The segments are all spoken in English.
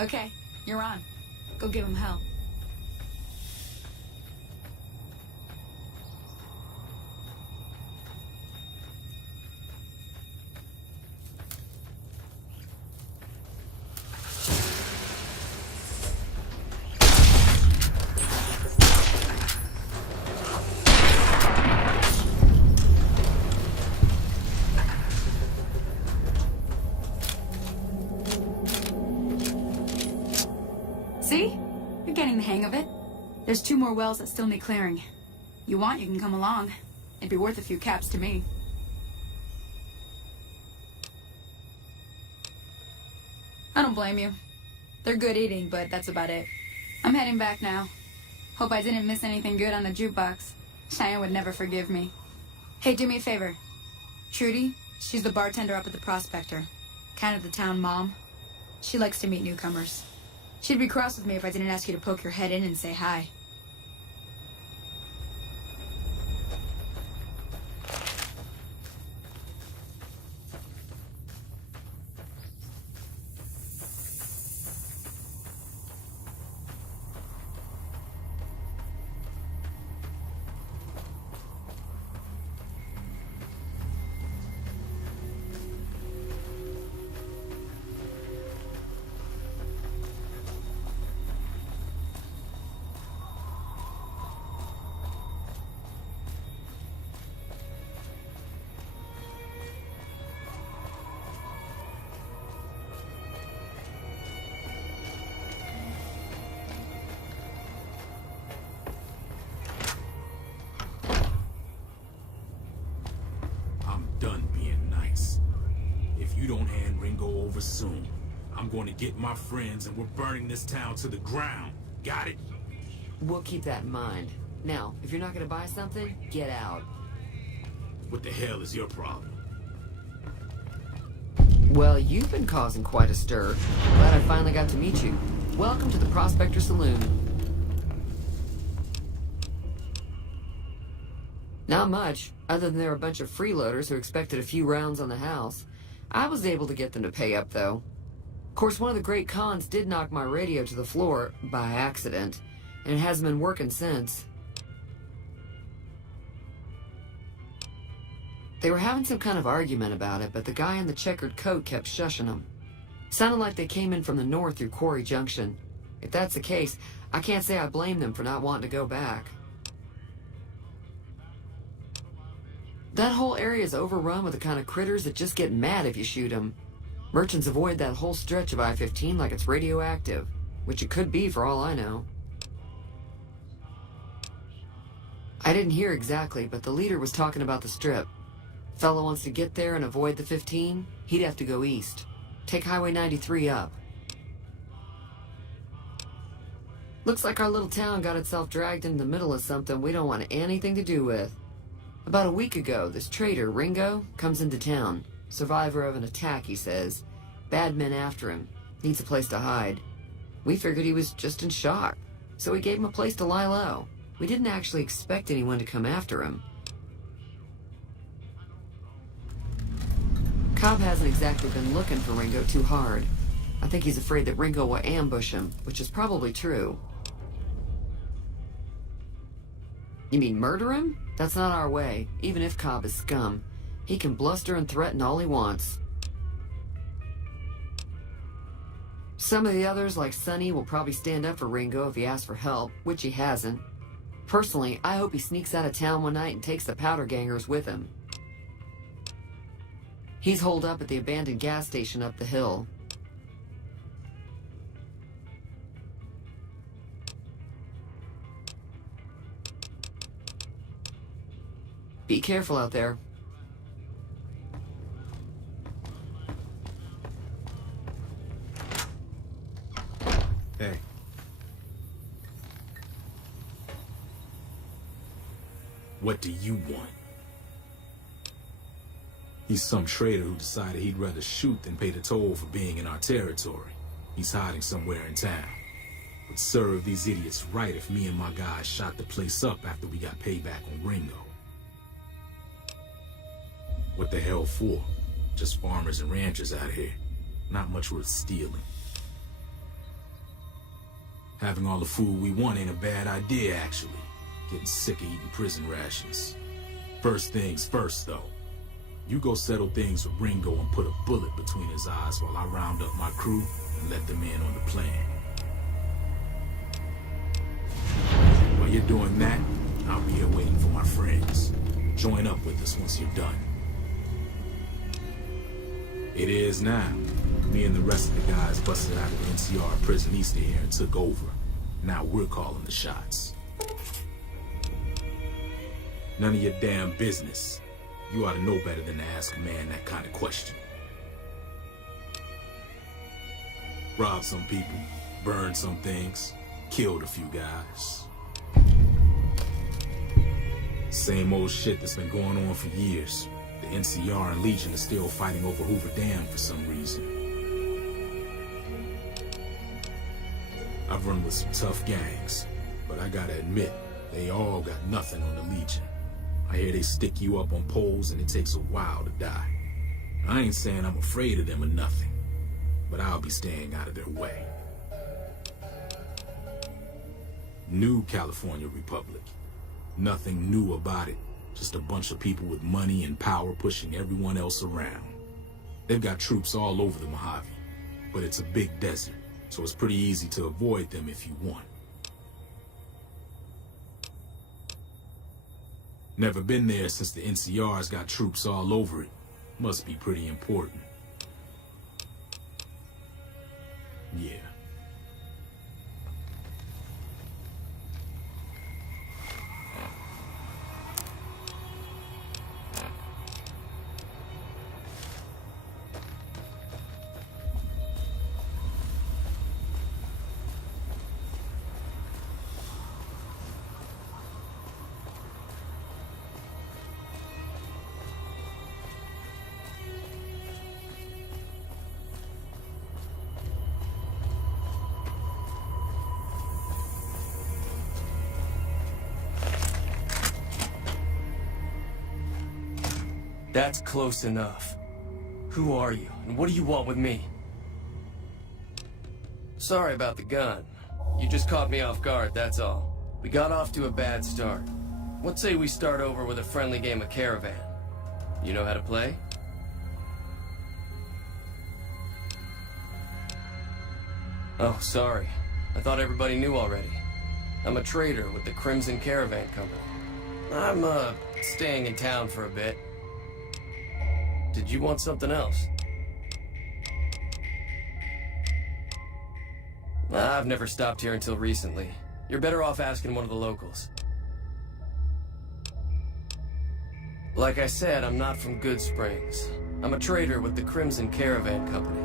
Okay, you're on. Go give him hell. See? You're getting the hang of it. There's 2 more wells that still need clearing. You want, you can come along. It'd be worth a few caps to me. I don't blame you. They're good eating, but that's about it. I'm heading back now. Hope I didn't miss anything good on the jukebox. Cheyenne would never forgive me. Hey, do me a favor. Trudy, she's the bartender up at the Prospector. Kind of the town mom. She likes to meet newcomers. She'd be cross with me if I didn't ask you to poke your head in and say hi. Done being nice. If you don't hand Ringo over soon, I'm going to get my friends and we're burning this town to the ground. Got it? We'll keep that in mind. Now, if you're not gonna buy something, get out. What the hell is your problem? Well, you've been causing quite a stir. Glad I finally got to meet you. Welcome to the Prospector Saloon. Not much, other than they're a bunch of freeloaders who expected a few rounds on the house. I was able to get them to pay up, though. Of course, one of the great cons did knock my radio to the floor, by accident, and it hasn't been working since. They were having some kind of argument about it, but the guy in the checkered coat kept shushing them. Sounded like they came in from the north through Quarry Junction. If that's the case, I can't say I blame them for not wanting to go back. That whole area is overrun with the kind of critters that just get mad if you shoot them. Merchants avoid that whole stretch of I-15 like it's radioactive, which it could be for all I know. I didn't hear exactly, but the leader was talking about the strip. Fellow wants to get there and avoid the 15, he'd have to go east. Take Highway 93 up. Looks like our little town got itself dragged into the middle of something we don't want anything to do with. About a week ago, this trader, Ringo, comes into town. Survivor of an attack, he says. Bad men after him. Needs a place to hide. We figured he was just in shock, so we gave him a place to lie low. We didn't actually expect anyone to come after him. Cobb hasn't exactly been looking for Ringo too hard. I think he's afraid that Ringo will ambush him, which is probably true. You mean murder him? That's not our way, even if Cobb is scum. He can bluster and threaten all he wants. Some of the others, like Sonny, will probably stand up for Ringo if he asks for help, which he hasn't. Personally, I hope he sneaks out of town one night and takes the powder gangers with him. He's holed up at the abandoned gas station up the hill. Be careful out there. Hey. What do you want? He's some trader who decided he'd rather shoot than pay the toll for being in our territory. He's hiding somewhere in town. Would serve these idiots right if me and my guys shot the place up after we got payback on Ringo. What the hell for? Just farmers and ranchers out here. Not much worth stealing. Having all the food we want ain't a bad idea, actually. Getting sick of eating prison rations. First things first, though. You go settle things with Ringo and put a bullet between his eyes while I round up my crew and let them in on the plan. While you're doing that, I'll be here waiting for my friends. Join up with us once you're done. It is now. Me and the rest of the guys busted out of the NCR prison east of here and took over. Now we're calling the shots. None of your damn business. You ought to know better than to ask a man that kind of question. Robbed some people, burned some things, killed a few guys. Same old shit that's been going on for years. The NCR and Legion are still fighting over Hoover Dam for some reason. I've run with some tough gangs, but I gotta admit, they all got nothing on the Legion. I hear they stick you up on poles and it takes a while to die. I ain't saying I'm afraid of them or nothing, but I'll be staying out of their way. New California Republic. Nothing new about it. Just a bunch of people with money and power pushing everyone else around. They've got troops all over the Mojave, but it's a big desert, so it's pretty easy to avoid them if you want. Never been there since the NCR's got troops all over it. Must be pretty important. Yeah. That's close enough. Who are you, and what do you want with me? Sorry about the gun. You just caught me off guard, that's all. We got off to a bad start. What say we start over with a friendly game of Caravan? You know how to play? Oh, sorry. I thought everybody knew already. I'm a trader with the Crimson Caravan Company. I'm, staying in town for a bit. Did you want something else? I've never stopped here until recently. You're better off asking one of the locals. Like I said, I'm not from Good Springs. I'm a trader with the Crimson Caravan Company.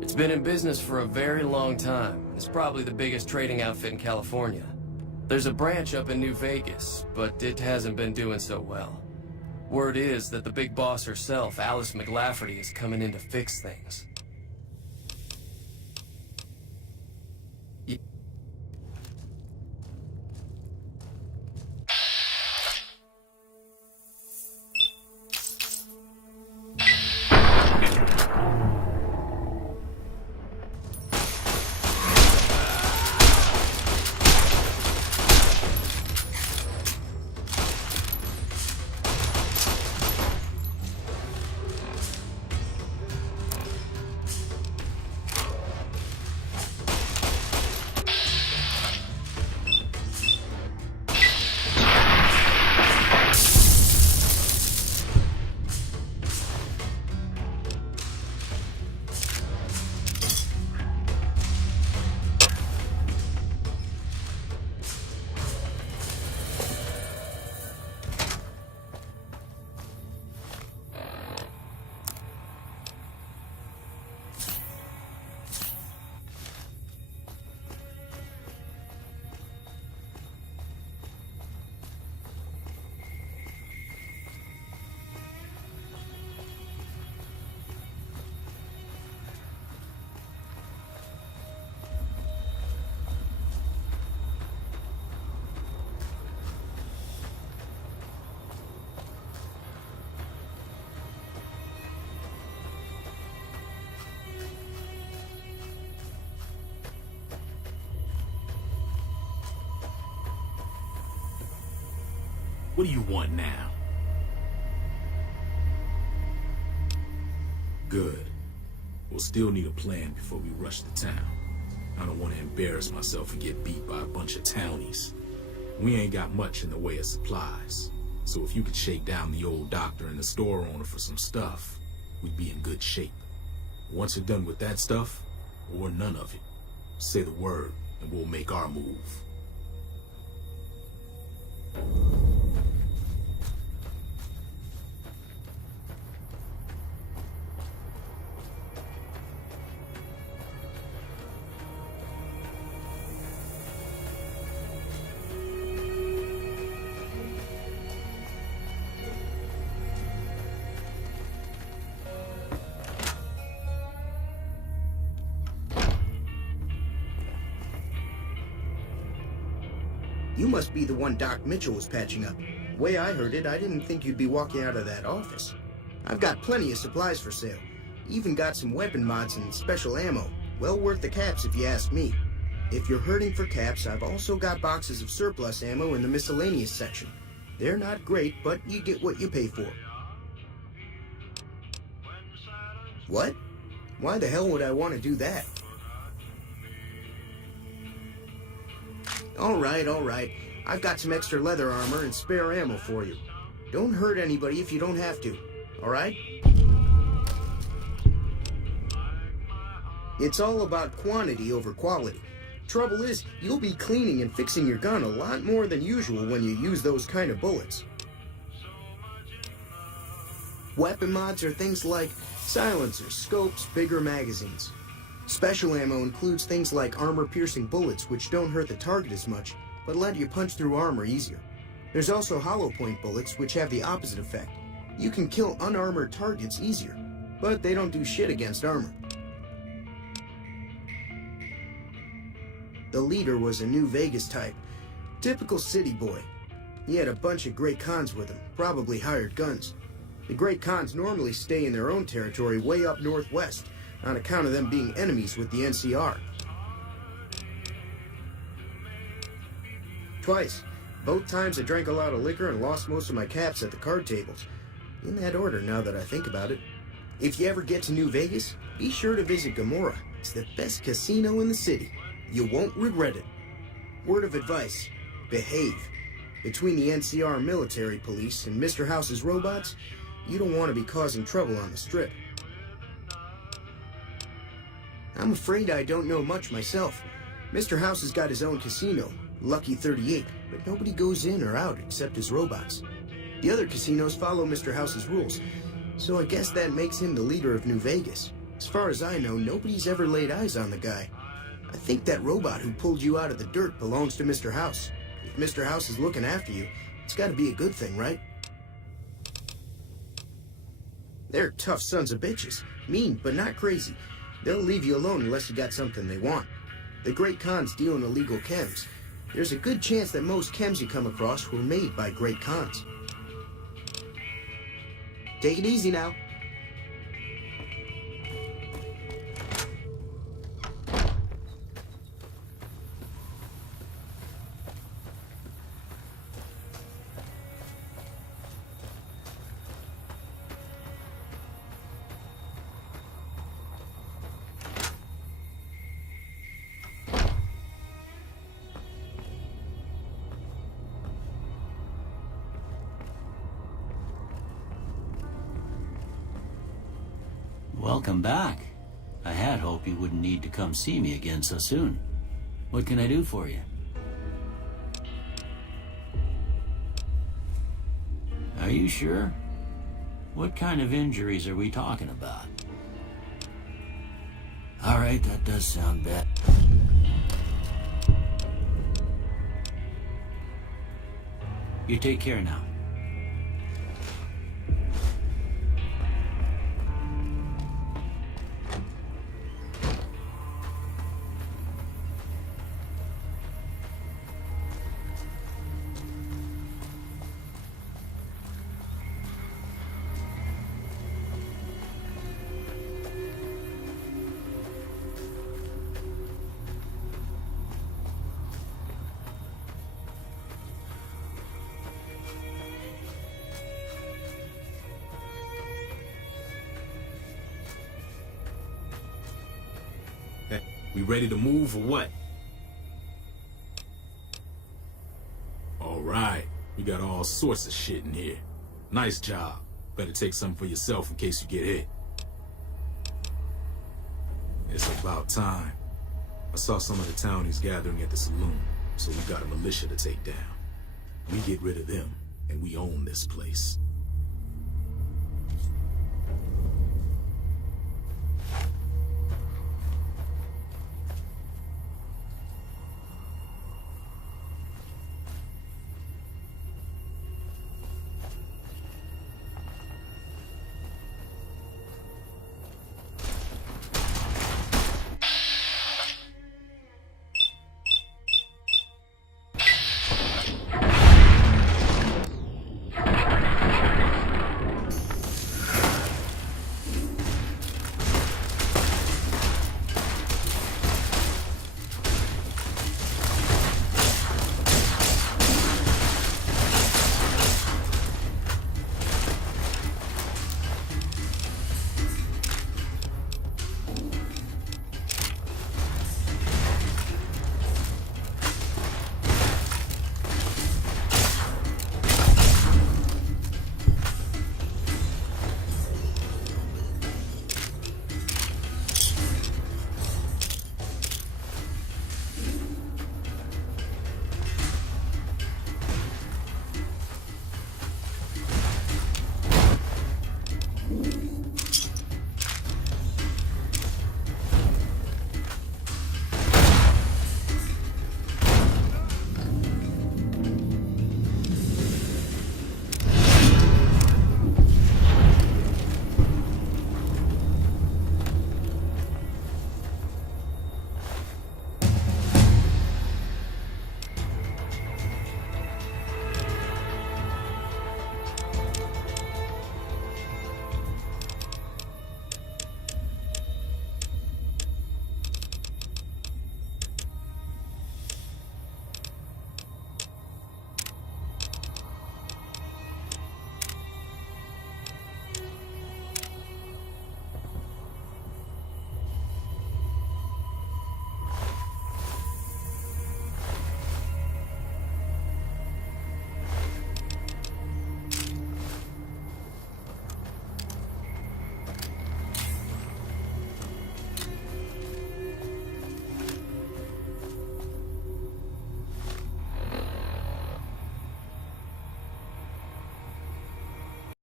It's been in business for a very long time. It's probably the biggest trading outfit in California. There's a branch up in New Vegas, but it hasn't been doing so well. Word is that the big boss herself, Alice McLafferty, is coming in to fix things. What do you want now? Good. We'll still need a plan before we rush the town. I don't want to embarrass myself and get beat by a bunch of townies. We ain't got much in the way of supplies, so if you could shake down the old doctor and the store owner for some stuff, we'd be in good shape. Once you're done with that stuff, or none of it, say the word and we'll make our move. You must be the one Doc Mitchell was patching up. Way I heard it, I didn't think you'd be walking out of that office. I've got plenty of supplies for sale. Even got some weapon mods and special ammo. Well worth the caps if you ask me. If you're hurting for caps, I've also got boxes of surplus ammo in the miscellaneous section. They're not great, but you get what you pay for. What? Why the hell would I want to do that? All right. I've got some extra leather armor and spare ammo for you. Don't hurt anybody if you don't have to, all right? It's all about quantity over quality. Trouble is, you'll be cleaning and fixing your gun a lot more than usual when you use those kind of bullets. Weapon mods are things like silencers, scopes, bigger magazines. Special ammo includes things like armor-piercing bullets, which don't hurt the target as much, but let you punch through armor easier. There's also hollow point bullets, which have the opposite effect. You can kill unarmored targets easier, but they don't do shit against armor. The leader was a New Vegas type. Typical city boy. He had a bunch of Great Khans with him, probably hired guns. The Great Khans normally stay in their own territory way up northwest, on account of them being enemies with the NCR. Twice. Both times I drank a lot of liquor and lost most of my caps at the card tables. In that order, now that I think about it. If you ever get to New Vegas, be sure to visit Gomorrah. It's the best casino in the city. You won't regret it. Word of advice, behave. Between the NCR military police and Mr. House's robots, you don't want to be causing trouble on the Strip. I'm afraid I don't know much myself. Mr. House has got his own casino, Lucky 38, but nobody goes in or out except his robots. The other casinos follow Mr. House's rules, so I guess that makes him the leader of New Vegas. As far as I know, nobody's ever laid eyes on the guy. I think that robot who pulled you out of the dirt belongs to Mr. House. If Mr. House is looking after you, it's gotta be a good thing, right? They're tough sons of bitches. Mean, but not crazy. They'll leave you alone unless you got something they want. The Great Khans deal in illegal chems. There's a good chance that most chems you come across were made by Great Khans. Take it easy now. Welcome back. I had hoped you wouldn't need to come see me again so soon. What can I do for you? Are you sure? What kind of injuries are we talking about? All right, that does sound bad. You take care now. We ready to move or what? All right. We got all sorts of shit in here. Nice job. Better take some for yourself in case you get hit. It's about time. I saw some of the townies gathering at the saloon, so we got a militia to take down. We get rid of them, and we own this place.